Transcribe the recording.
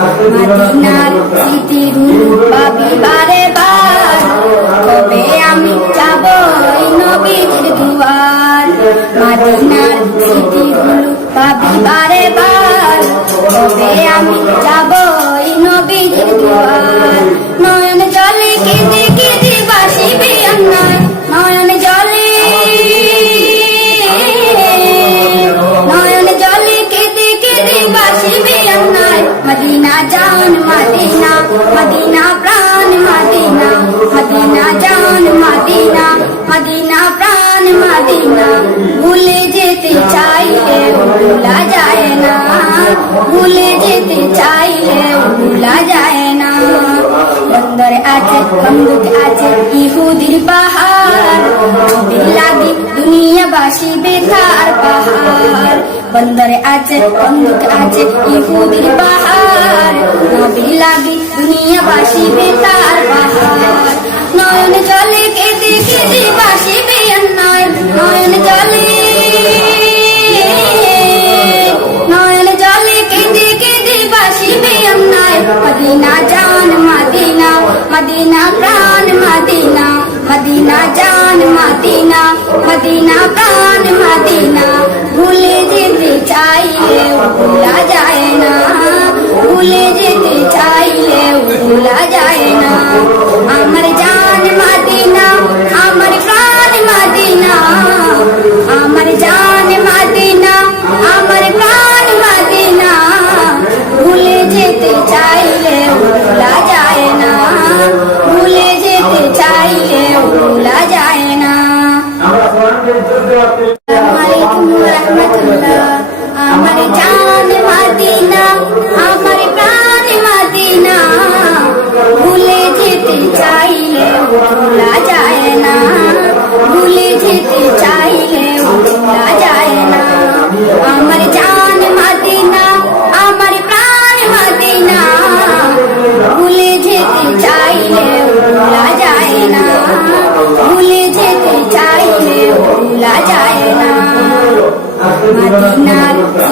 মদিনার স্মৃতিগুলো পাবি বারে বার। কবে আমি যাব ওই নবীজির দুয়ার? মদিনার স্মৃতিগুলো পাবি বারে বার। কবে আমি যাব ওই নবীজির দুয়ার? নয়ন জলে কেঁদে কেঁদে বাসিবি অন্যায়। নয়ন জলে নয়ন জলে কেঁদে কেঁদে অন্যায় মদিনা জান মদিনা মদিনা প্রাণ মদিনা মদিনা জান মদিনা মদিনা প্রাণ মদিনা। ভুলে যেতে চাইলে ভুলা যায় না, ভুলে যেতে চাইলে ভুলা যায় না। বন্দর আছে, বন্দুক আছে, ইহুদির পাহাড়। লাগি দুনিয়াবাসী বেকার। পাহাড় বন্দরে আছে বন্দুক আছে ইহুদির পাহাড়। নবী লাগি দুনিয়াবাসী বেকার পাহাড়। নয়ন জলে কেঁদে কেঁদে বাসি বেয়ান্নায় নয়ন জলে। নয়ন জলে কেঁদে কেঁদে বাসি বেয়ান্নায় মদিনা জান, মদিনা মদিনা প্রাণ, মদিনা মদিনা জান, মদিনা মদিনা প্রাণ, মদিনা। 迪娜。